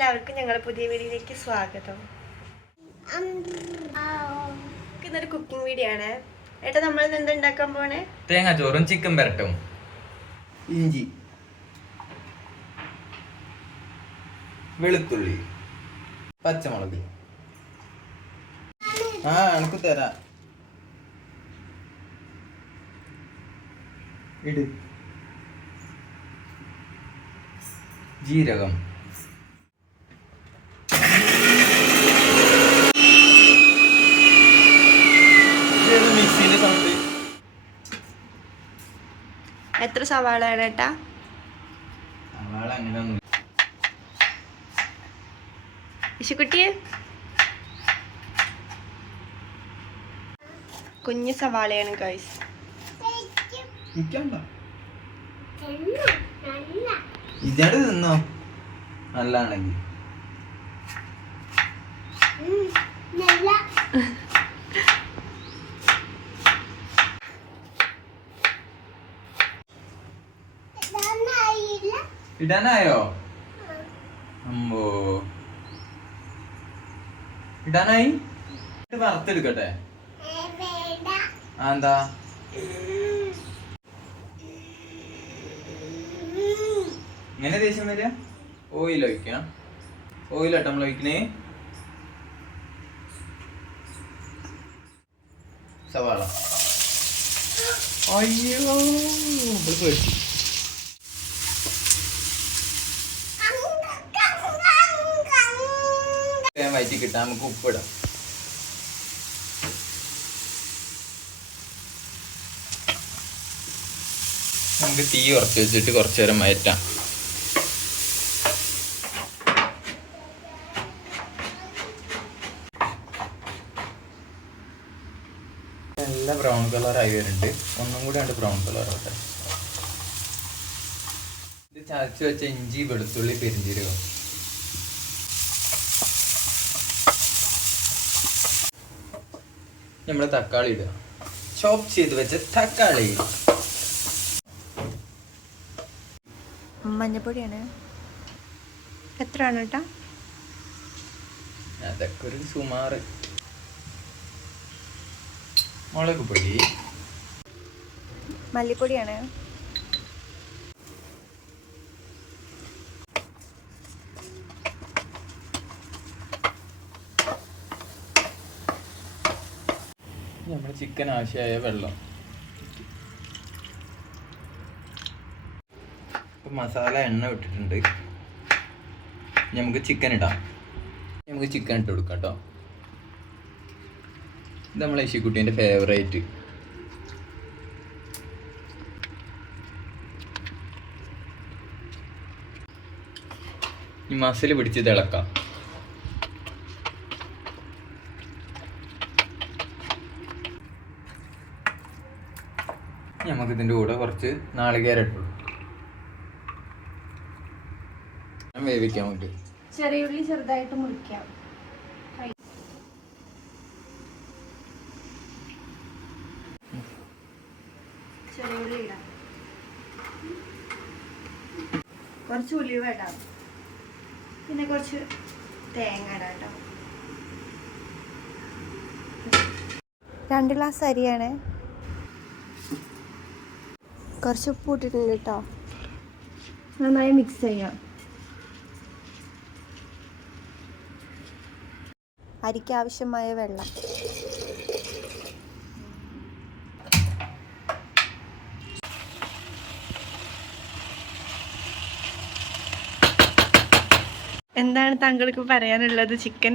എല്ലാവർക്കും ഞങ്ങളുടെ പുതിയ വീഡിയോയിലേക്ക് സ്വാഗതം. ഇന്നൊരു കുക്കിംഗ് വീഡിയോ ആണ്. ഏട്ടാ നമ്മൾ എന്താ ഉണ്ടാക്കാൻ പോണേ? തേങ്ങാച്ചോറും ചിക്കൻ പെരട്ടും, ഇഞ്ചി, വെളുത്തുള്ളി, പച്ചമുളക്. എനിക്ക് തരാം. ഇട്. ജീരകം, മിക്സിന്റെ സൗണ്ട്. എത്ര സവാള ആണ് ഏട്ടാ? സവാള അങ്ങനെയൊന്നും ഇശുക്കുട്ടിയെ കുഞ്ഞു സവാളയാണ് ഗൈസ്. ഇതാണ് തിന്നോ നല്ലാണെങ്കിൽ. ഇടാനായോ? അമ്പോ ഇടാനായി. വറുത്തെടുക്കട്ടെ. എന്താ ഇങ്ങനെ ദേഷ്യം വരിക? ഓയിൽ ഒഴിക്കാം. ഓയിലാട്ടോ നമ്മൾ ഒഴിക്കണേ. സവാള. അയ്യോ പേടിച്ചു. വയറ്റി കിട്ടാൻ നമുക്ക് ഉപ്പിടാം. നമുക്ക് തീ കുറച്ച് വെച്ചിട്ട് കുറച്ചു നേരം വയറ്റാം. നല്ല ബ്രൗൺ കളർ ആയി വരുന്നുണ്ട്. ഒന്നും കൂടി ഉണ്ട് ബ്രൗൺ കളർ ആവട്ടെ. ഇത് ചതച്ച് വെച്ച ഇഞ്ചി, വെളുത്തുള്ളി, പെരിഞ്ചീരകം. നമ്മൾ തക്കാളി ഇടുക. ചോപ്പ് ചെയ്ത് വെച്ച തക്കാളി. മഞ്ഞപ്പൊടിയാണ്. എത്ര ആണ് കേട്ടാ? അതൊക്കെ ഒരു സുമാറ്. മുളക് പൊടി, മല്ലിപ്പൊടിയാണ്. നമ്മുടെ ചിക്കൻ ആവശ്യമായ വെള്ളം. ഇപ്പം മസാല എണ്ണ ഇട്ടിട്ടുണ്ട്. നമുക്ക് ചിക്കൻ ഇടാം. നമുക്ക് ചിക്കൻ ഇട്ട് കൊടുക്കാം കേട്ടോ. ഇത് നമ്മളെ ഇശിക്കുട്ടീൻ്റെ ഫേവറേറ്റ്. ഈ മസാല പിടിച്ച് തിളക്കാം. നമുക്ക് ഇതിൻ്റെ കൂടെ കുറച്ച് നാളികേരം ഇട്ടു വേവിക്കാം. നമുക്ക് ചെറിയ ഉള്ളി ചെറുതായിട്ട് മുറിക്കാം. ചെറിയ ഉള്ളി ഇടാം. കുറച്ച് ഉലുവ ഇടാം. പിന്നെ കുറച്ച് തേങ്ങ ഇടാം കേട്ടോ. 2 ഗ്ലാസ് അരിയാണ്. കുറച്ച് ഉപ്പ് ഇട്ടിട്ടുണ്ട് കേട്ടോ. നന്നായി മിക്സ് ചെയ്യാം. അരിക്ക് ആവശ്യമായ വെള്ളം. എന്താണ് താങ്കൾക്ക് പറയാനുള്ളത്? ചിക്കൻ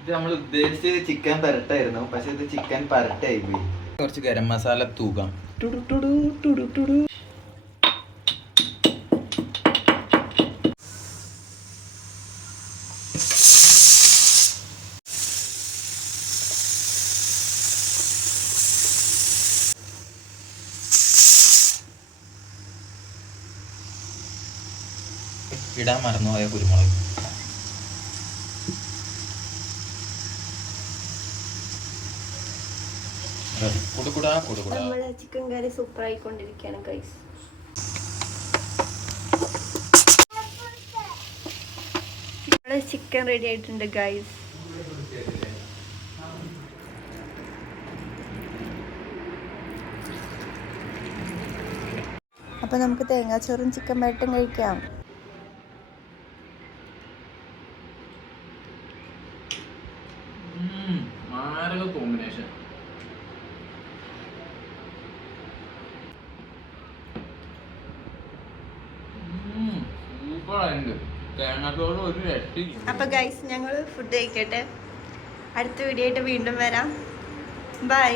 ഇത് നമ്മൾ ഉദ്ദേശിച്ചത് ചിക്കൻ പരട്ടായിരുന്നു, പക്ഷെ ഇത് ചിക്കൻ പരട്ടായി പോയി. കുറച്ച് ഗരം മസാല തൂകാം. ഇടാൻ മറന്നുപോയ കുരുമുളക്. നമ്മുടെ ചിക്കൻ കറി സൂപ്പർ ആയിക്കൊണ്ടിരിക്കുകയാണ് ഗൈസ്. ചിക്കൻ റെഡി ആയിട്ടുണ്ട് ഗൈസ്. അപ്പോൾ നമുക്ക് തേങ്ങാച്ചോറും ചിക്കൻ വരട്ടും കഴിക്കാം. മാരക കോമ്പിനേഷൻ. സൂപ്പറായിട്ടുണ്ട്. തേങ്ങാച്ചോറ് ഒരു രക്ഷയും. അപ്പോൾ ഗൈസ് ഞങ്ങൾ ഫുഡ് കഴിക്കട്ടെ. അടുത്ത വീഡിയോ ആയിട്ട് വീണ്ടും വരാം. ബൈ.